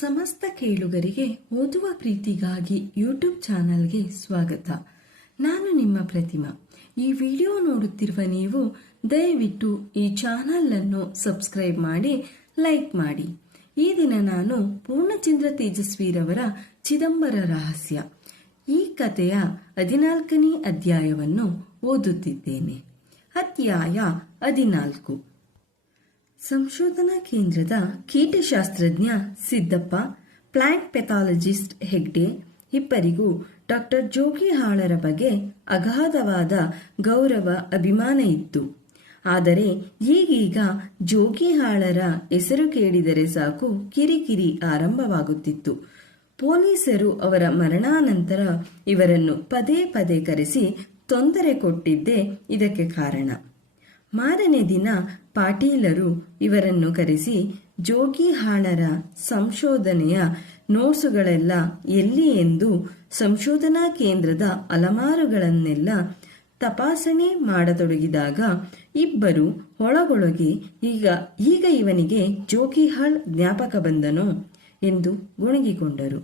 ಸಮಸ್ತ ಕೇಳುಗರಿಗೆ ಓದುವ ಪ್ರೀತಿಗಾಗಿ ಯೂಟ್ಯೂಬ್ ಚಾನಲ್ಗೆ ಸ್ವಾಗತ. ನಾನು ನಿಮ್ಮ ಪ್ರತಿಮಾ. ಈ ವಿಡಿಯೋ ನೋಡುತ್ತಿರುವ ನೀವು ದಯವಿಟ್ಟು ಈ ಚಾನಲ್ ಅನ್ನು ಸಬ್ಸ್ಕ್ರೈಬ್ ಮಾಡಿ, ಲೈಕ್ ಮಾಡಿ. ಈ ದಿನ ನಾನು ಪೂರ್ಣಚಂದ್ರ ತೇಜಸ್ವಿರವರ ಚಿದಂಬರ ರಹಸ್ಯ. ಈ ಕಥೆಯ ಹದಿನಾಲ್ಕನೇ ಅಧ್ಯಾಯವನ್ನು ಓದುತ್ತಿದ್ದೇನೆ. ಅಧ್ಯಾಯ ಹದಿನಾಲ್ಕು. ಸಂಶೋಧನಾ ಕೇಂದ್ರದ ಕೀಟಶಾಸ್ತ್ರಜ್ಞ ಸಿದ್ದಪ್ಪ, ಪ್ಲಾಂಟ್ ಪೆಥಾಲಜಿಸ್ಟ್ ಹೆಗ್ಡೆ, ಇಬ್ಬರಿಗೂ ಡಾಕ್ಟರ್ ಜೋಗಿಹಾಳರ ಬಗ್ಗೆ ಅಗಾಧವಾದ ಗೌರವ ಅಭಿಮಾನ ಇತ್ತು. ಆದರೆ ಈಗೀಗ ಜೋಗಿಹಾಳರ ಹೆಸರು ಕೇಳಿದರೆ ಸಾಕು ಕಿರಿಕಿರಿ ಆರಂಭವಾಗುತ್ತಿತ್ತು. ಪೊಲೀಸರು ಅವರ ಮರಣಾನಂತರ ಇವರನ್ನು ಪದೇ ಪದೇ ಕರೆಸಿ ತೊಂದರೆ ಕೊಟ್ಟಿದ್ದೇ ಇದಕ್ಕೆ ಕಾರಣ. ಮಾರನೇ ದಿನ ಪಾಟೀಲರು ಇವರನ್ನು ಕರೆಸಿ ಜೋಗಿಹಾಳರ ಸಂಶೋಧನೆಯ ನೋಟ್ಸುಗಳೆಲ್ಲ ಎಲ್ಲಿ ಎಂದು ಸಂಶೋಧನಾ ಕೇಂದ್ರದ ಅಲಮಾರುಗಳನ್ನೆಲ್ಲ ತಪಾಸಣೆ ಮಾಡತೊಡಗಿದಾಗ ಇಬ್ಬರು ಒಳಗೊಳಗೆ ಈಗ ಈಗ ಇವನಿಗೆ ಜೋಗಿಹಾಳ್ ಜ್ಞಾಪಕ ಬಂದನೋ ಎಂದು ಗುಣಗಿಕೊಂಡರು.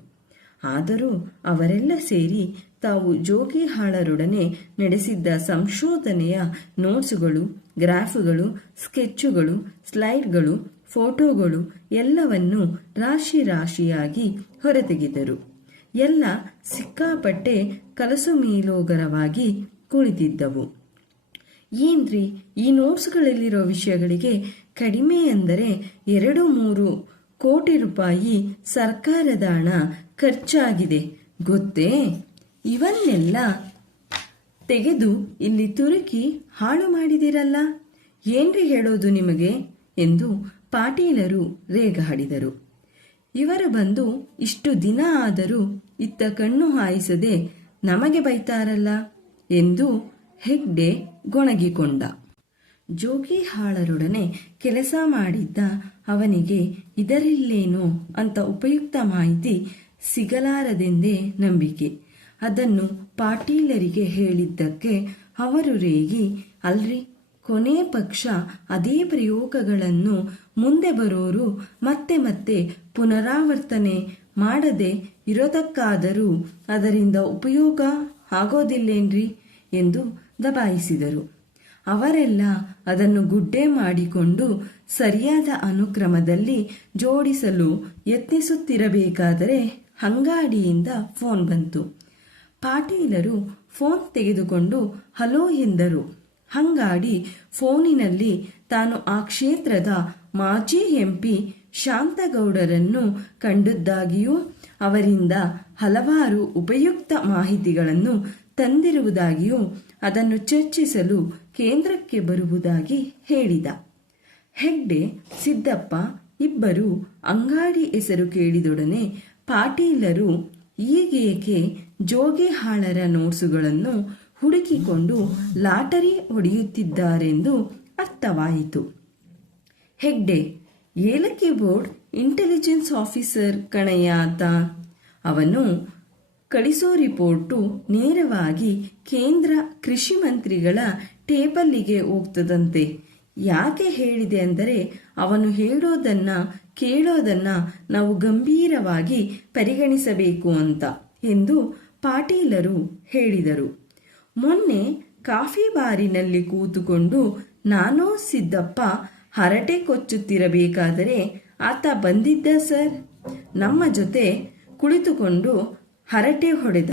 ಆದರೂ ಅವರೆಲ್ಲ ಸೇರಿ ತಾವು ಜೋಗಿಹಾಳರೊಡನೆ ನಡೆಸಿದ್ದ ಸಂಶೋಧನೆಯ ನೋಟ್ಸುಗಳು ಗ್ರಾಫುಗಳು ಸ್ಕೆಚ್ಚುಗಳು ಸ್ಲೈಡ್ಗಳು, ಫೋಟೋಗಳು ಎಲ್ಲವನ್ನೂ ರಾಶಿ ರಾಶಿಯಾಗಿ ಹೊರತೆಗೆದರು. ಎಲ್ಲ ಸಿಕ್ಕಾಪಟ್ಟೆ ಕಲಸು ಮೇಲೋಗರವಾಗಿ ಕುಳಿತಿದ್ದವು. ಏನ್ರಿ, ಈ ನೋಟ್ಸ್ಗಳಲ್ಲಿರೋ ವಿಷಯಗಳಿಗೆ ಕಡಿಮೆ ಅಂದರೆ ಎರಡು ಮೂರು ಕೋಟಿ ರೂಪಾಯಿ ಸರ್ಕಾರದ ಹಣ ಖರ್ಚಾಗಿದೆ. ಗೊತ್ತೇ? ಇವನ್ನೆಲ್ಲ ತೆಗೆದು ಇಲ್ಲಿ ತುರುಕಿ ಹಾಳು ಮಾಡಿದಿರಲ್ಲ? ಏನ್ರಿ ಹೇಳೋದು ನಿಮಗೆ? ಎಂದು ಪಾಟೀಲರು ರೇಗಾಡಿದರು ಇವರು ಬಂದು ಇಷ್ಟು ದಿನ ಆದರೂ ಇತ್ತ ಕಣ್ಣು ಹಾಯಿಸದೆ ನಮಗೆ ಬೈತಾರಲ್ಲ? ಎಂದು ಹೆಗ್ಡೆ ಗೊಣಗಿಕೊಂಡ. ಜೋಗಿಹಾಳರೊಡನೆ ಕೆಲಸ ಮಾಡಿದ್ದ ಅವನಿಗೆ ಇದರಿಲ್ಲೇನೋ ಅಂತ ಉಪಯುಕ್ತ ಮಾಹಿತಿ ಸಿಗಲಾರದೆಂದೇ ನಂಬಿಕೆ. ಅದನ್ನು ಪಾಟೀಲರಿಗೆ ಹೇಳಿದ್ದಕ್ಕೆ ಅವರು ರೇಗಿ, ಅಲ್ರಿ, ಕೊನೆ ಪಕ್ಷ ಅದೇ ಪ್ರಯೋಗಗಳನ್ನು ಮುಂದೆ ಬರೋರು ಮತ್ತೆ ಮತ್ತೆ ಪುನರಾವರ್ತನೆ ಮಾಡದೆ ಇರೋದಕ್ಕಾದರೂ ಅದರಿಂದ ಉಪಯೋಗ ಆಗೋದಿಲ್ಲೇನ್ರಿ? ಎಂದು ದಬಾಯಿಸಿದರು. ಅವರೆಲ್ಲ ಅದನ್ನು ಗುಡ್ಡೆ ಮಾಡಿಕೊಂಡು ಸರಿಯಾದ ಅನುಕ್ರಮದಲ್ಲಿ ಜೋಡಿಸಲು ಯತ್ನಿಸುತ್ತಿರಬೇಕಾದರೆ ಅಂಗಾಡಿಯಿಂದ ಫೋನ್ ಬಂತು. ಪಾಟೀಲರು ಫೋನ್ ತೆಗೆದುಕೊಂಡು, ಹಲೋ ಎಂದರು. ಹಂಗಾಡಿ ಫೋನಿನಲ್ಲಿ ತಾನು ಆ ಕ್ಷೇತ್ರದ ಮಾಜಿ ಎಂಪಿ ಶಾಂತಗೌಡರನ್ನು ಕಂಡದ್ದಾಗಿಯೂ ಅವರಿಂದ ಹಲವಾರು ಉಪಯುಕ್ತ ಮಾಹಿತಿಗಳನ್ನು ತಂದಿರುವುದಾಗಿಯೂ ಅದನ್ನು ಚರ್ಚಿಸಲು ಕೇಂದ್ರಕ್ಕೆ ಬರುವುದಾಗಿ ಹೇಳಿದ. ಹೆಗ್ಡೆ, ಸಿದ್ದಪ್ಪ ಇಬ್ಬರು ಅಂಗಾಡಿ ಹೆಸರು ಕೇಳಿದೊಡನೆ ಪಾಟೀಲರು ಈಗೇಕೆ ಜೋಗಿಹಾಳರ ನೋಟ್ಸುಗಳನ್ನು ಹುಡುಕಿಕೊಂಡು ಲಾಟರಿ ಹೊಡೆಯುತ್ತಿದ್ದಾರೆಂದು ಅರ್ಥವಾಯಿತು. ಹೆಗ್ಡೆ, ಏಲಕ್ಕಿ ಬೋರ್ಡ್ ಇಂಟೆಲಿಜೆನ್ಸ್ ಆಫೀಸರ್ ಕಣೆಯಾತ ಅವನು ಕಳಿಸೋ ರಿಪೋರ್ಟು ನೇರವಾಗಿ ಕೇಂದ್ರ ಕೃಷಿ ಮಂತ್ರಿಗಳ ಟೇಬಲ್ಲಿಗೆ ಹೋಗ್ತದಂತೆ. ಯಾಕೆ ಹೇಳಿದೆ ಅಂದರೆ ಅವನು ಹೇಳೋದನ್ನ ಕೇಳೋದನ್ನ ನಾವು ಗಂಭೀರವಾಗಿ ಪರಿಗಣಿಸಬೇಕು ಅಂತ ಎಂದು ಪಾಟೀಲರು ಹೇಳಿದರು. ಮೊನ್ನೆ ಕಾಫಿ ಬಾರಿನಲ್ಲಿ ಕೂತುಕೊಂಡು ನಾನೋ ಸಿದ್ದಪ್ಪ ಹರಟೆ ಕೊಚ್ಚುತ್ತಿರಬೇಕಾದರೆ ಆತ ಬಂದಿದ್ದ ಸರ್? ನಮ್ಮ ಜೊತೆ ಕುಳಿತುಕೊಂಡು ಹರಟೆ ಹೊಡೆದ.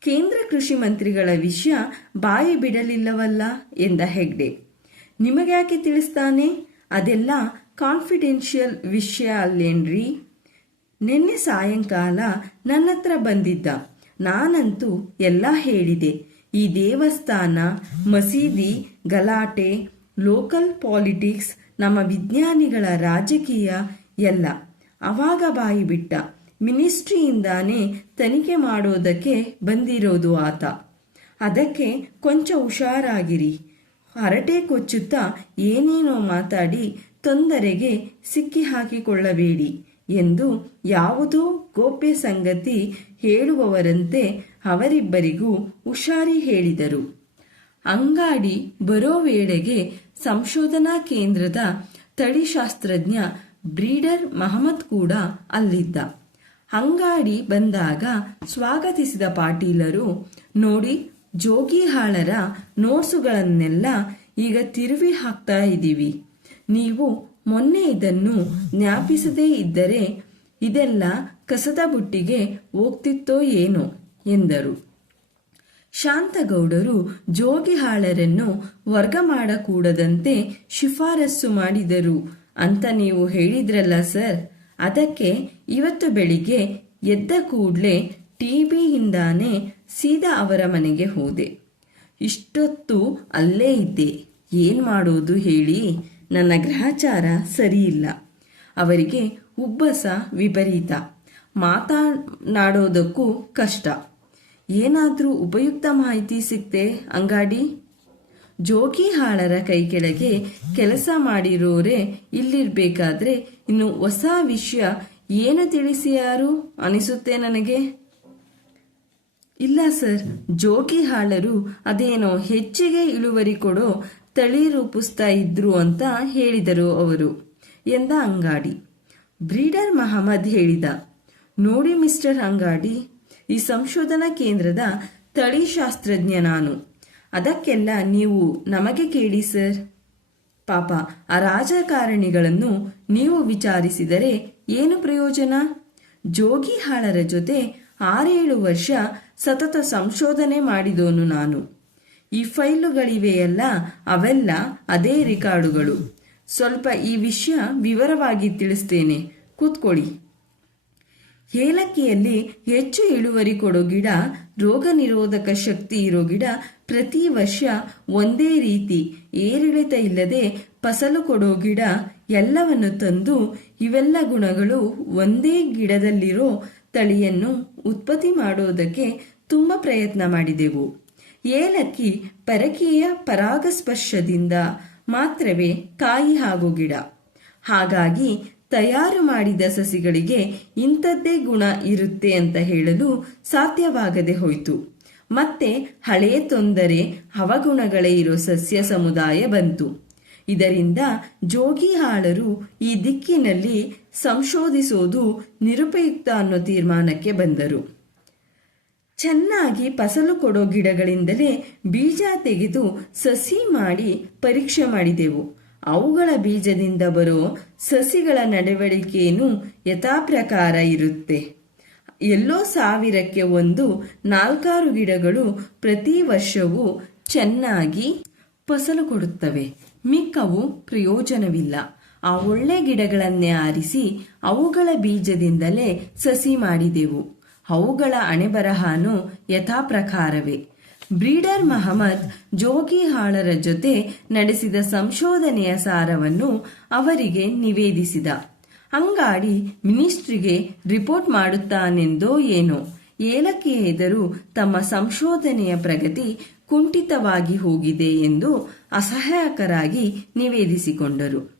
ಕೇಂದ್ರ ಕೃಷಿ ಮಂತ್ರಿಗಳ ವಿಷಯ ಬಾಯಿ ಬಿಡಲಿಲ್ಲವಲ್ಲ ಎಂದ ಹೆಗ್ಡೆ. ನಿಮಗ್ಯಾಕೆ ತಿಳಿಸ್ತಾನೆ? ಅದೆಲ್ಲ ಕಾನ್ಫಿಡೆನ್ಷಿಯಲ್ ವಿಷಯ ಅಲ್ಲೇನ್ರಿ? ನಿನ್ನೆ ಸಾಯಂಕಾಲ ನನ್ನ ಹತ್ರ ಬಂದಿದ್ದ. ನಾನಂತೂ ಎಲ್ಲ ಹೇಳಿದೆ. ಈ ದೇವಸ್ಥಾನ, ಮಸೀದಿ, ಗಲಾಟೆ ಲೋಕಲ್ ಪಾಲಿಟಿಕ್ಸ್ ನಮ್ಮ ವಿಜ್ಞಾನಿಗಳ ರಾಜಕೀಯ ಎಲ್ಲ ಅವಾಗ ಬಾಯಿ ಬಿಟ್ಟ. ಮಿನಿಸ್ಟ್ರಿಯಿಂದಾನೇ ತನಿಖೆ ಮಾಡೋದಕ್ಕೆ ಬಂದಿರೋದು ಆತ. ಅದಕ್ಕೆ ಕೊಂಚ ಹುಷಾರಾಗಿರಿ. ಹರಟೆ ಕೊಚ್ಚುತ್ತಾ ಏನೇನೋ ಮಾತಾಡಿ ತೊಂದರೆಗೆ ಸಿಕ್ಕಿ ಹಾಕಿಕೊಳ್ಳಬೇಡಿ ಎಂದು ಯಾವುದೋ ಗೋಪ್ಯ ಸಂಗತಿ ಹೇಳುವವರಂತೆ ಅವರಿಬ್ಬರಿಗೂ ಹುಷಾರಿ ಹೇಳಿದರು. ಅಂಗಾಡಿ ಬರೋ ವೇಳೆಗೆ ಸಂಶೋಧನಾ ಕೇಂದ್ರದ ತಳಿಶಾಸ್ತ್ರಜ್ಞ ಬ್ರೀಡರ್ ಮಹಮ್ಮದ್ ಕೂಡ ಅಲ್ಲಿದ್ದ. ಅಂಗಾಡಿ ಬಂದಾಗ ಸ್ವಾಗತಿಸಿದ ಪಾಟೀಲರು, ನೋಡಿ, ಜೋಗಿಹಾಳರ ನೋಟ್ಸುಗಳನ್ನೆಲ್ಲ ಈಗ ತಿರುವಿ ಹಾಕ್ತಾ ಇದ್ದೀವಿ. ನೀವು ಮೊನ್ನೆ ಇದನ್ನು ಜ್ಞಾಪಿಸದೇ ಇದ್ದರೆ ಇದೆಲ್ಲ ಕಸದ ಬುಟ್ಟಿಗೆ ಹೋಗ್ತಿತ್ತೋ ಏನೋ ಎಂದರು. ಶಾಂತಗೌಡರು ಜೋಗಿಹಾಳರನ್ನು ವರ್ಗ ಮಾಡಕೂಡದಂತೆ ಶಿಫಾರಸ್ಸು ಮಾಡಿದರು ಅಂತ ನೀವು ಹೇಳಿದ್ರಲ್ಲ ಸರ್. ಅದಕ್ಕೆ ಇವತ್ತು ಬೆಳಿಗ್ಗೆ ಎದ್ದ ಕೂಡಲೇ ಟಿಬಿಯಿಂದಾನೇ ಸೀದಾ ಅವರ ಮನೆಗೆ ಹೋದೆ. ಇಷ್ಟೊತ್ತು ಅಲ್ಲೇ ಇದ್ದೆ. ಏನ್ ಮಾಡೋದು ಹೇಳಿ? ನನ್ನ ಗ್ರಹಚಾರ ಸರಿಯಿಲ್ಲ. ಅವರಿಗೆ ಉಬ್ಬಸ ವಿಪರೀತ. ಮಾತನಾಡೋದಕ್ಕೂ ಕಷ್ಟ. ಏನಾದರೂ ಉಪಯುಕ್ತ ಮಾಹಿತಿ ಸಿಕ್ತೆ ಅಂಗಾಡಿ? ಜೋಗಿಹಾಳರ ಕೈ ಕೆಳಗೆ ಕೆಲಸ ಮಾಡಿರೋರೆ ಇಲ್ಲಿರ್ಬೇಕಾದ್ರೆ ಇನ್ನು ಹೊಸ ವಿಷಯ ಏನು ತಿಳಿಸಿಯಾರು ಅನಿಸುತ್ತೆ ನನಗೆ? ಇಲ್ಲ ಸರ್. ಜೋಗಿಹಾಳರು ಅದೇನೋ ಹೆಚ್ಚಿಗೆ ಇಳುವರಿ ಕೊಡೋ ತಳಿ ರೂಪಿಸ್ತಾ ಇದ್ರು ಅಂತ ಹೇಳಿದರು ಅವರು, ಎಂದ ಅಂಗಾಡಿ. ಬ್ರೀಡರ್ ಮಹಮ್ಮದ್ ಹೇಳಿದ, ನೋಡಿ ಮಿಸ್ಟರ್ ಅಂಗಾಡಿ, ಈ ಸಂಶೋಧನಾ ಕೇಂದ್ರದ ತಳಿಶಾಸ್ತ್ರಜ್ಞ ನಾನು. ಅದಕ್ಕೆಲ್ಲ ನೀವು ನಮಗೆ ಕೇಳಿ, ಸರ್. ಪಾಪ, ಆ ರಾಜಕಾರಣಿಗಳನ್ನು ನೀವು ವಿಚಾರಿಸಿದರೆ ಏನು ಪ್ರಯೋಜನ? ಜೋಗಿಹಾಳರ ಜೊತೆ ಆರೇಳು ವರ್ಷ ಸತತ ಸಂಶೋಧನೆ ಮಾಡಿದೋನು ನಾನು. ಈ ಫೈಲುಗಳಿವೆಯಲ್ಲ, ಅವೆಲ್ಲ ಅದೇ ರಿಕಾರ್ಡುಗಳು. ಸ್ವಲ್ಪ ಈ ವಿಷಯ ವಿವರವಾಗಿ ತಿಳಿಸ್ತೇನೆ. ಕೂತ್ಕೊಳ್ಳಿ. ಏಲಕ್ಕಿಯಲ್ಲಿ ಹೆಚ್ಚು ಇಳುವರಿ ಕೊಡೋ ಗಿಡ, ರೋಗ ನಿರೋಧಕ ಶಕ್ತಿ ಇರೋ ಗಿಡ ಪ್ರತಿ ವರ್ಷ ಒಂದೇ ರೀತಿ ಏರಿಳಿತ ಇಲ್ಲದೆ ಫಸಲು ಕೊಡೋ ಗಿಡ ಎಲ್ಲವನ್ನು ತಂದು ಇವೆಲ್ಲ ಗುಣಗಳು ಒಂದೇ ಗಿಡದಲ್ಲಿರೋ ತಳಿಯನ್ನು ಉತ್ಪತ್ತಿ ಮಾಡೋದಕ್ಕೆ ತುಂಬ ಪ್ರಯತ್ನ ಮಾಡಿದೆವು. ಏಲಕ್ಕಿ ಪರಕೀಯ ಪರಾಗಸ್ಪರ್ಶದಿಂದ ಮಾತ್ರವೇ ಕಾಯಿ ಹಾಗೂ ಗಿಡ. ಹಾಗಾಗಿ ತಯಾರು ಮಾಡಿದ ಸಸಿಗಳಿಗೆ ಇಂಥದ್ದೇ ಗುಣ ಇರುತ್ತೆ ಅಂತ ಹೇಳಲು ಸಾಧ್ಯವಾಗದೆ ಹೋಯಿತು. ಮತ್ತೆ ಹಳೆಯ ತೊಂದರೆ, ಹವಗುಣಗಳೇ ಇರೋ ಸಸ್ಯ ಸಮುದಾಯ ಬಂತು. ಇದರಿಂದ ಜೋಗಿಹಾಳರು ಈ ದಿಕ್ಕಿನಲ್ಲಿ ಸಂಶೋಧಿಸೋದು ನಿರುಪಯುಕ್ತ ಅನ್ನೋ ತೀರ್ಮಾನಕ್ಕೆ ಬಂದರು. ಚೆನ್ನಾಗಿ ಫಸಲು ಕೊಡೋ ಗಿಡಗಳಿಂದಲೇ ಬೀಜ ತೆಗೆದು ಸಸಿ ಮಾಡಿ ಪರೀಕ್ಷೆ ಮಾಡಿದೆವು. ಅವುಗಳ ಬೀಜದಿಂದ ಬರೋ ಸಸಿಗಳ ನಡವಳಿಕೆಯೂ ಯಥಾಪ್ರಕಾರ ಇರುತ್ತೆ. ಎಲ್ಲೋ ಸಾವಿರಕ್ಕೆ ಒಂದು ನಾಲ್ಕಾರು ಗಿಡಗಳು ಪ್ರತಿ ವರ್ಷವೂ ಚೆನ್ನಾಗಿ ಫಸಲು ಕೊಡುತ್ತವೆ. ಮಿಕ್ಕವು ಪ್ರಯೋಜನವಿಲ್ಲ. ಆ ಒಳ್ಳೆ ಗಿಡಗಳನ್ನೇ ಆರಿಸಿ ಅವುಗಳ ಬೀಜದಿಂದಲೇ ಸಸಿ ಮಾಡಿದೆವು. ಅವುಗಳ ಅಣೆಬರಹನು ಯಥಾಪ್ರಕಾರವೇ. ಬ್ರೀಡರ್ ಮಹಮ್ಮದ್ ಜೋಗಿಹಾಳರ ಜೊತೆ ನಡೆಸಿದ ಸಂಶೋಧನೆಯ ಸಾರವನ್ನು ಅವರಿಗೆ ನಿವೇದಿಸಿದ. ಅಂಗಾಡಿ ಮಿನಿಸ್ಟ್ರಿಗೆ ರಿಪೋರ್ಟ್ ಮಾಡುತ್ತಾನೆಂದೋ ಏನೋ, ಏಲಕ್ಕಿ ಹೆದರು ತಮ್ಮ ಸಂಶೋಧನೆಯ ಪ್ರಗತಿ ಕುಂಠಿತವಾಗಿ ಹೋಗಿದೆ ಎಂದು ಅಸಹಾಯಕರಾಗಿ ನಿವೇದಿಸಿಕೊಂಡರು.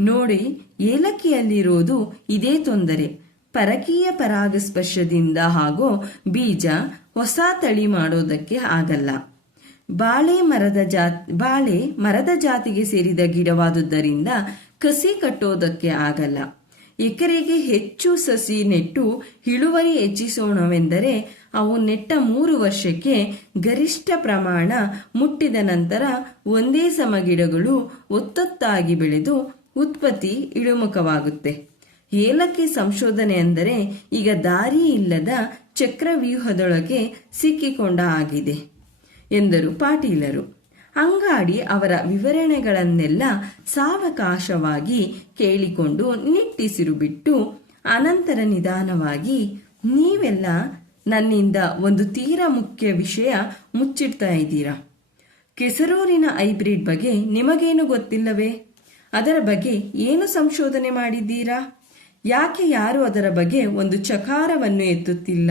ನೋಡಿ, ಏಲಕ್ಕಿಯಲ್ಲಿರೋದು ಇದೇ ತೊಂದರೆ. ಪರಕೀಯ ಪರಾಗಸ್ಪರ್ಶದಿಂದ ಹಾಗೂ ಬೀಜ ಹೊಸ ತಳಿ ಮಾಡೋದಕ್ಕೆ ಆಗಲ್ಲ. ಬಾಳೆ ಮರದ ಜಾತ್, ಬಾಳೆ ಮರದ ಜಾತಿಗೆ ಸೇರಿದ ಗಿಡವಾದುದರಿಂದ ಕಸಿ ಕಟ್ಟೋದಕ್ಕೆ ಆಗಲ್ಲ. ಎಕರೆಗೆ ಹೆಚ್ಚು ಸಸಿ ನೆಟ್ಟು ಇಳುವರಿ ಹೆಚ್ಚಿಸೋಣವೆಂದರೆ ಅವು ನೆಟ್ಟ ಮೂರು ವರ್ಷಕ್ಕೆ ಗರಿಷ್ಠ ಪ್ರಮಾಣ ಮುಟ್ಟಿದ ನಂತರ ಒಂದೇ ಸಮ ಗಿಡಗಳು ಒತ್ತೊತ್ತಾಗಿ ಬೆಳೆದು ಉತ್ಪತ್ತಿ ಇಳುಮುಖವಾಗುತ್ತೆ. ಏಲಕ್ಕಿ ಸಂಶೋಧನೆ ಅಂದರೆ ಈಗ ದಾರಿ ಇಲ್ಲದ ಚಕ್ರವ್ಯೂಹದೊಳಗೆ ಸಿಕ್ಕಿಕೊಂಡ ಆಗಿದೆ ಎಂದರು ಪಾಟೀಲರು. ಅಂಗಾಡಿ ಅವರ ವಿವರಣೆಗಳನ್ನೆಲ್ಲ ಸಾವಕಾಶವಾಗಿ ಕೇಳಿಕೊಂಡು ನಿಟ್ಟಿಸಿರು ಬಿಟ್ಟು ಅನಂತರ ನಿಧಾನವಾಗಿ, ನೀವೆಲ್ಲ ನನ್ನಿಂದ ಒಂದು ತೀರಾ ಮುಖ್ಯ ವಿಷಯ ಮುಚ್ಚಿಡ್ತಾ ಇದ್ದೀರಾ? ಕೆಸರೂರಿನ ಹೈಬ್ರಿಡ್ ಬಗ್ಗೆ ನಿಮಗೇನು ಗೊತ್ತಿಲ್ಲವೇ? ಅದರ ಬಗ್ಗೆ ಏನು ಸಂಶೋಧನೆ ಮಾಡಿದ್ದೀರಾ? ಯಾಕೆ ಯಾರು ಅದರ ಬಗ್ಗೆ ಒಂದು ಚಕಾರವನ್ನು ಎತ್ತುತ್ತಿಲ್ಲ?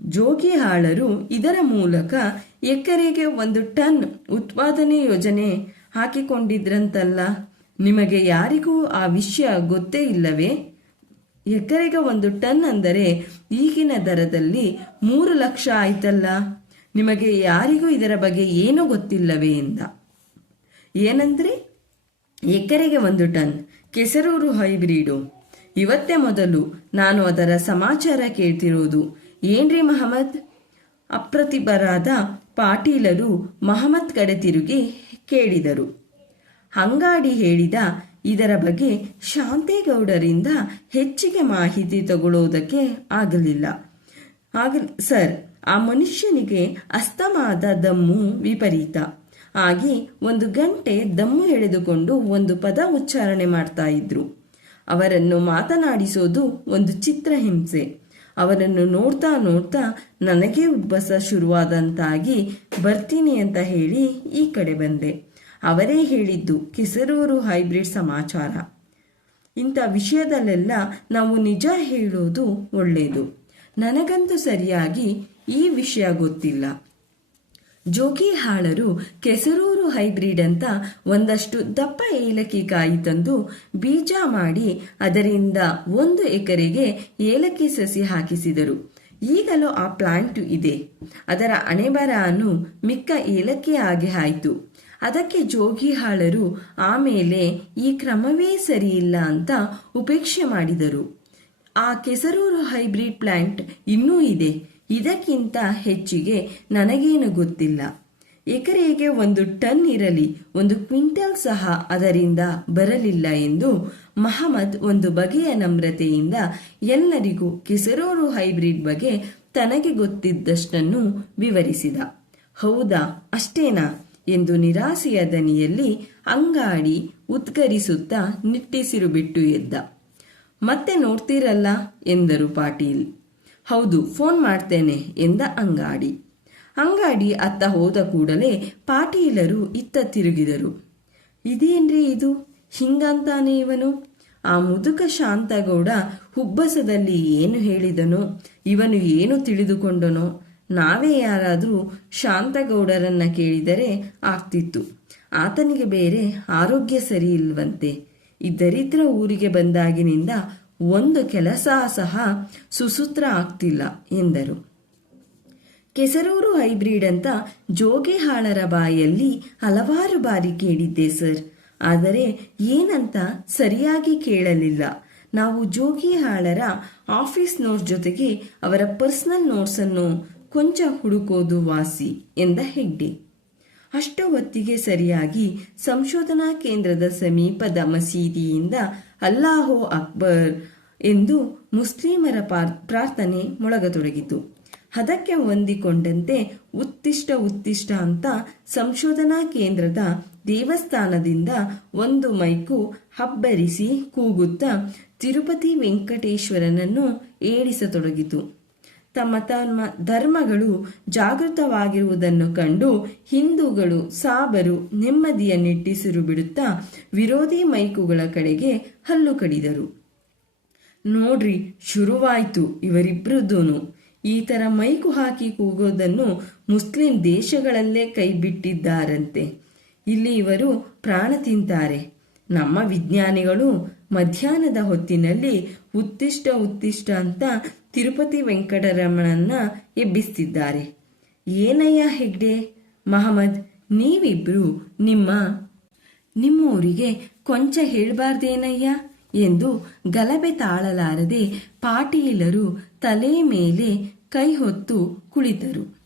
ಜೋಗಿಹಾಳರು ಇದರ ಮೂಲಕ ಎಕರೆಗೆ ಒಂದು ಟನ್ ಉತ್ಪಾದನೆ ಯೋಜನೆ ಹಾಕಿಕೊಂಡಿದ್ರಂತಲ್ಲ. ನಿಮಗೆ ಯಾರಿಗೂ ಆ ವಿಷಯ ಗೊತ್ತೇ ಇಲ್ಲವೇ? ಎಕರೆಗೆ ಒಂದು ಟನ್ ಅಂದರೆ ಈಗಿನ ದರದಲ್ಲಿ ಮೂರು ಲಕ್ಷ ಆಯ್ತಲ್ಲ. ನಿಮಗೆ ಯಾರಿಗೂ ಇದರ ಬಗ್ಗೆ ಏನೂ ಗೊತ್ತಿಲ್ಲವೇ ಎಂದ. ಏನಂದ್ರೆ? ಎಕರೆಗೆ ಒಂದು ಟನ್, ಕೆಸರೂರು ಹೈಬ್ರಿಡು. ಇವತ್ತೇ ಮೊದಲು ನಾನು ಅದರ ಸಮಾಚಾರ ಕೇಳ್ತಿರೋದು. ಏನ್ರಿ ಮಹಮ್ಮದ್? ಅಪ್ರತಿಭರಾದ ಪಾಟೀಲರು ಮಹಮ್ಮದ್ ಕಡೆ ತಿರುಗಿ ಕೇಳಿದರು. ಹಂಗಾಡಿ ಹೇಳಿದ ಇದರ ಬಗ್ಗೆ ಶಾಂತೇಗೌಡರಿಂದ ಹೆಚ್ಚಿಗೆ ಮಾಹಿತಿ ತಗೊಳ್ಳೋದಕ್ಕೆ ಆಗಲಿಲ್ಲ. ಆಗ ಸರ್, ಆ ಮನುಷ್ಯನಿಗೆ ಅಸ್ತಮಾದ ದಮ್ಮು ವಿಪರೀತ. ಆಗಿ ಒಂದು ಗಂಟೆ ದಮ್ಮು ಎಳೆದುಕೊಂಡು ಒಂದು ಪದ ಉಚ್ಚಾರಣೆ ಮಾಡ್ತಾ ಇದ್ರು. ಅವರನ್ನು ಮಾತನಾಡಿಸೋದು ಒಂದು ಚಿತ್ರಹಿಂಸೆ ಅವರನ್ನು ನೋಡ್ತಾ ನೋಡ್ತಾ ನನಗೆ ಉಬ್ಬಸ ಶುರುವಾದಂತಾಗಿ ಬರ್ತೀನಿ ಅಂತ ಹೇಳಿ ಈ ಕಡೆ ಬಂದೆ. ಅವರೇ ಹೇಳಿದ್ದು ಕೆಸರೂರು ಹೈಬ್ರಿಡ್ ಸಮಾಚಾರ. ಇಂಥ ವಿಷಯದಲ್ಲೆಲ್ಲ ನಾವು ನಿಜ ಹೇಳೋದು ಒಳ್ಳೆಯದು ನನಗಂತೂ ಸರಿಯಾಗಿ ಈ ವಿಷಯ ಗೊತ್ತಿಲ್ಲ. ಜೋಗಿಹಾಳರು ಕೆಸರೂರು ಹೈಬ್ರಿಡ್ ಅಂತ ಒಂದಷ್ಟು ದಪ್ಪ ಏಲಕ್ಕಿ ಕಾಯಿ ತಂದು ಬೀಜ ಮಾಡಿ ಅದರಿಂದ ಒಂದು ಎಕರೆಗೆ ಏಲಕ್ಕಿ ಸಸಿ ಹಾಕಿಸಿದರು. ಈಗಲೂ ಆ ಪ್ಲಾಂಟ್ ಇದೆ. ಅದರ ಅಣೆಬರನು ಮಿಕ್ಕ ಏಲಕ್ಕಿ ಆಗಿ ಆಯಿತು. ಅದಕ್ಕೆ ಜೋಗಿಹಾಳರು ಆಮೇಲೆ ಈ ಕ್ರಮವೇ ಸರಿಯಿಲ್ಲ ಅಂತ ಉಪೇಕ್ಷೆ ಮಾಡಿದರು. ಆ ಕೆಸರೂರು ಹೈಬ್ರಿಡ್ ಪ್ಲಾಂಟ್ ಇನ್ನೂ ಇದೆ. ಇದಕ್ಕಿಂತ ಹೆಚ್ಚಿಗೆ ನನಗೇನು ಗೊತ್ತಿಲ್ಲ. ಎಕರೆಗೆ ಒಂದು ಟನ್ ಇರಲಿ, ಒಂದು ಕ್ವಿಂಟಲ್ ಸಹ ಅದರಿಂದ ಬರಲಿಲ್ಲ ಎಂದು ಮಹಮ್ಮದ್ ಒಂದು ಬಗೆಯ ನಮ್ರತೆಯಿಂದ ಎಲ್ಲರಿಗೂ ಕೆಸರೂರು ಹೈಬ್ರಿಡ್ ಬಗ್ಗೆ ತನಗೆ ಗೊತ್ತಿದ್ದಷ್ಟನ್ನು ವಿವರಿಸಿದ. ಹೌದಾ, ಅಷ್ಟೇನಾ? ಎಂದು ನಿರಾಸೆಯ ದನಿಯಲ್ಲಿ ಅಂಗಾಡಿ ಉತ್ಕರಿಸುತ್ತಾ ನಿಟ್ಟಿಸಿರು ಬಿಟ್ಟು ಎದ್ದ. ಮತ್ತೆ ನೋಡ್ತೀರಲ್ಲ, ಎಂದರು ಪಾಟೀಲ್. ಹೌದು, ಫೋನ್ ಮಾಡ್ತೇನೆ ಎಂದ ಅಂಗಾಡಿ. ಅಂಗಾಡಿ ಅತ್ತ ಹೋದ ಕೂಡಲೇ ಪಾಟೀಲರು ಇತ್ತ ತಿರುಗಿದರು. ಇದೇನ್ರಿ ಇದು? ಹಿಂಗಂತಾನೆ ಇವನು? ಆ ಮುದುಕ ಶಾಂತಗೌಡ ಹುಬ್ಬಸದಲ್ಲಿ ಏನು ಹೇಳಿದನೋ, ಇವನು ಏನು ತಿಳಿದುಕೊಂಡನೋ, ನಾವೇ ಯಾರಾದರೂ ಶಾಂತಗೌಡರನ್ನ ಕೇಳಿದರೆ ಆಗ್ತಿತ್ತು. ಆತನಿಗೆ ಬೇರೆ ಆರೋಗ್ಯ ಸರಿ ಇಲ್ವಂತೆ. ಈ ದರಿದ್ರ ಊರಿಗೆ ಬಂದಾಗಿನಿಂದ ಒಂದು ಕೆಲಸ ಸಹ ಸುಸೂತ್ರ ಆಗ್ತಿಲ್ಲ ಎಂದರು. ಕೆಸರೂರು ಹೈಬ್ರಿಡ್ ಅಂತ ಜೋಗಿಹಾಳರ ಬಾಯಲ್ಲಿ ಹಲವಾರು ಬಾರಿ ಕೇಳಿದ್ದೆ ಸರ್. ಆದರೆ ಏನಂತ ಸರಿಯಾಗಿ ಕೇಳಲಿಲ್ಲ. ನಾವು ಜೋಗಿಹಾಳರ ಆಫೀಸ್ ನೋಟ್ಸ್ ಜೊತೆಗೆ ಅವರ ಪರ್ಸನಲ್ ನೋಟ್ಸನ್ನು ಕೊಂಚ ಹುಡುಕೋದು ವಾಸಿ ಎಂದ ಹೆಗ್ಡೆ. ಅಷ್ಟು ಹೊತ್ತಿಗೆ ಸರಿಯಾಗಿ ಸಂಶೋಧನಾ ಕೇಂದ್ರದ ಸಮೀಪದ ಮಸೀದಿಯಿಂದ ಅಲ್ಲಾಹೋ ಅಕ್ಬರ್ ಎಂದು ಮುಸ್ಲಿಮರ ಪ್ರಾರ್ಥನೆ ಮೊಳಗತೊಡಗಿತು. ಹದಕ್ಕೆ ಹೊಂದಿಕೊಂಡಂತೆ ಉತ್ತಿಷ್ಟ ಉತ್ತಿಷ್ಟ ಅಂತ ಸಂಶೋಧನಾ ಕೇಂದ್ರದ ದೇವಸ್ಥಾನದಿಂದ ಒಂದು ಮೈಕು ಹಬ್ಬರಿಸಿ ಕೂಗುತ್ತಾ ತಿರುಪತಿ ವೆಂಕಟೇಶ್ವರನನ್ನು ಏಳಿಸತೊಡಗಿತು. ತಮ್ಮ ತಮ್ಮ ಧರ್ಮಗಳು ಜಾಗೃತವಾಗಿರುವುದನ್ನು ಕಂಡು ಹಿಂದೂಗಳು ಸಾಬರು ನೆಮ್ಮದಿಯ ನಿಟ್ಟಿಸಿರು ಬಿಡುತ್ತಾ ವಿರೋಧಿ ಮೈಕುಗಳ ಕಡೆಗೆ ಹಲ್ಲು ಕಡಿದರು. ನೋಡ್ರಿ, ಶುರುವಾಯಿತು ಇವರಿಬ್ಬರದೂನು ಈ ಥರ ಮೈಕು ಹಾಕಿ ಕೂಗೋದನ್ನು ಮುಸ್ಲಿಂ ದೇಶಗಳಲ್ಲೇ ಕೈಬಿಟ್ಟಿದ್ದಾರಂತೆ. ಇಲ್ಲಿ ಇವರು ಪ್ರಾಣ ತಿಂತಾರೆ. ನಮ್ಮ ವಿಜ್ಞಾನಿಗಳು ಮಧ್ಯಾಹ್ನದ ಹೊತ್ತಿನಲ್ಲಿ ಉತ್ತಿಷ್ಟ ಉತ್ತಿಷ್ಟ ಅಂತ ತಿರುಪತಿ ವೆಂಕಟರಮಣನ್ನ ಎಬ್ಬಿಸ್ತಿದ್ದಾರೆ. ಏನಯ್ಯ ಹೆಗ್ಡೆ? ಮಹಮ್ಮದ್ ನೀವಿಬ್ರು ನಿಮ್ಮ ನಿಮ್ಮೂರಿಗೆ ಕೊಂಚ ಹೇಳ್ಬಾರ್ದೇನಯ್ಯ? ಎಂದು ಗಲಭೆ ತಾಳಲಾರದೆ ಪಾಟೀಲರು ತಲೆ ಮೇಲೆ ಕೈ ಹೊತ್ತು ಕುಳಿತರು.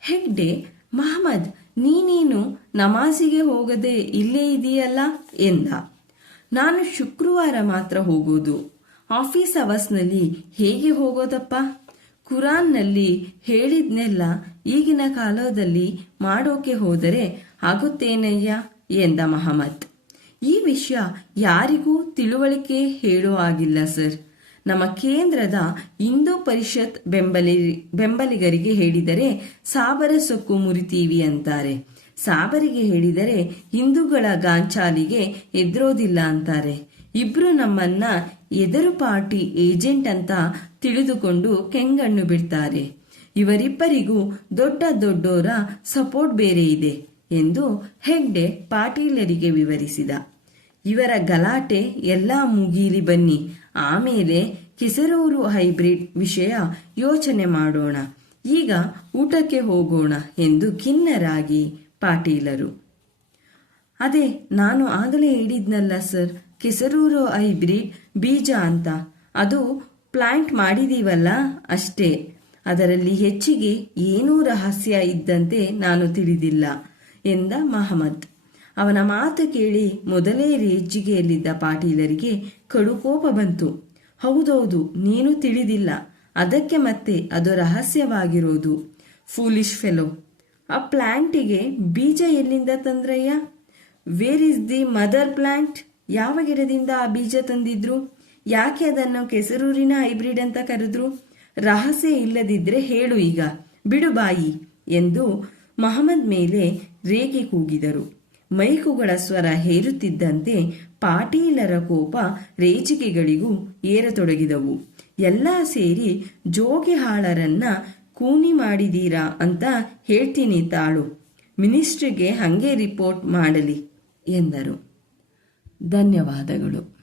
ಹೆಗ್ಡೆ, ಮಹಮ್ಮದ್, ನೀನೇನು ನಮಾಜಿಗೆ ಹೋಗದೆ ಇಲ್ಲೇ ಇದೆಯಲ್ಲ? ಎಂದ. ನಾನು ಶುಕ್ರವಾರ ಮಾತ್ರ ಹೋಗೋದು. ಆಫೀಸ್ ಅವರ್ಸ್ನಲ್ಲಿ ಹೇಗೆ ಹೋಗೋದಪ್ಪ? ಕುರಾನ್ನಲ್ಲಿ ಹೇಳಿದ್ನೆಲ್ಲ ಈಗಿನ ಕಾಲದಲ್ಲಿ ಮಾಡೋಕೆ ಹೋದರೆ ಆಗುತ್ತೇನಯ್ಯ? ಎಂದ ಮಹಮ್ಮದ್. ಈ ವಿಷಯ ಯಾರಿಗೂ ತಿಳುವಳಿಕೆ ಹೇಳೋ ಆಗಿಲ್ಲ ಸರ್. ನಮ್ಮ ಕೇಂದ್ರದ ಹಿಂದೂ ಪರಿಷತ್ ಬೆಂಬಲಿ, ಬೆಂಬಲಿಗರಿಗೆ ಹೇಳಿದರೆ ಸಾಬರ ಸೊಕ್ಕು ಮುರಿತೀವಿ ಅಂತಾರೆ. ಸಾಬರಿಗೆ ಹೇಳಿದರೆ ಹಿಂದೂಗಳ ಗಾಂಚಾಲಿಗೆ ಎದುರೋದಿಲ್ಲ ಅಂತಾರೆ. ಇಬ್ರು ನಮ್ಮನ್ನ ಎದುರು ಪಾರ್ಟಿ ಏಜೆಂಟ್ ಅಂತ ತಿಳಿದುಕೊಂಡು ಕೆಂಗಣ್ಣು ಬಿಡ್ತಾರೆ. ಇವರಿಬ್ಬರಿಗೂ ದೊಡ್ಡ ದೊಡ್ಡೋರ ಸಪೋರ್ಟ್ ಬೇರೆ ಇದೆ. ಎಂದು ಹೆಗ್ಡೆ ಪಾಟೀಲರಿಗೆ ವಿವರಿಸಿದ. ಇವರ ಗಲಾಟೆ ಎಲ್ಲ ಮುಗೀಲಿ ಬನ್ನಿ. ಆಮೇಲೆ ಕಿಸರೂರು ಹೈಬ್ರಿಡ್ ವಿಷಯ ಯೋಚನೆ ಮಾಡೋಣ. ಈಗ ಊಟಕ್ಕೆ ಹೋಗೋಣ ಎಂದು ಖಿನ್ನರಾಗಿ ಪಾಟೀಲರು. ಅದೇ, ನಾನು ಆಗಲೇ ಹೇಳಿದ್ನಲ್ಲ ಸರ್, ಕೆಸರೂರು ಹೈಬ್ರಿಡ್ ಬೀಜ ಅಂತ. ಅದು ಪ್ಲಾಂಟ್ ಮಾಡಿದೀವಲ್ಲ ಅಷ್ಟೇ. ಅದರಲ್ಲಿ ಹೆಚ್ಚಿಗೆ ಏನೂ ರಹಸ್ಯ ಇದ್ದಂತೆ ನಾನು ತಿಳಿದಿಲ್ಲ. ಎಂದ ಮಹಮ್ಮದ್ ಅವನ ಮಾತು ಕೇಳಿ ಮೊದಲೇ ರೇಜಿಗೆಯಲ್ಲಿದ್ದ ಪಾಟೀಲರಿಗೆ ಕಡುಕೋಪ ಬಂತು. ಹೌದೌದು, ನೀನು ತಿಳಿದಿಲ್ಲ. ಅದಕ್ಕೆ ಮತ್ತೆ ಅದು ರಹಸ್ಯವಾಗಿರೋದು. ಫೂಲಿಶ್ ಫೆಲೋ ಆ ಪ್ಲ್ಯಾಂಟಿಗೆ ಬೀಜ ಎಲ್ಲಿಂದ ತಂದ್ರಯ್ಯ? Where is the mother plant ಯಾವ ಗಿಡದಿಂದ ಆ ಬೀಜ ತಂದಿದ್ರು? ಯಾಕೆ ಅದನ್ನು ಕೆಸರೂರಿನ ಹೈಬ್ರಿಡ್ ಅಂತ ಕರೆದ್ರು? ರಹಸ್ಯ ಇಲ್ಲದಿದ್ರೆ ಹೇಳು ಈಗ. ಬಿಡು ಬಾಯಿ, ಎಂದು ಮಹಮ್ಮದ್ ಮೇಲೆ ರೇಗಿ ಕೂಗಿದರು. ಮೈಕುಗಳ ಸ್ವರ ಹೇರುತ್ತಿದ್ದಂತೆ ಪಾಟೀಲರ ಕೋಪ ರೇಚಿಕೆಗಳಿಗೂ ಏರತೊಡಗಿದವು. ಎಲ್ಲ ಸೇರಿ ಜೋಗಿಹಾಳರನ್ನ ಕೂನಿ ಮಾಡಿದೀರಾ ಅಂತ ಹೇಳ್ತೀನಿ ತಾಳು. ಮಿನಿಸ್ಟ್ರಿಗೆ ಹಂಗೆ ರಿಪೋರ್ಟ್ ಮಾಡಲಿ ಎಂದರು. ಧನ್ಯವಾದಗಳು.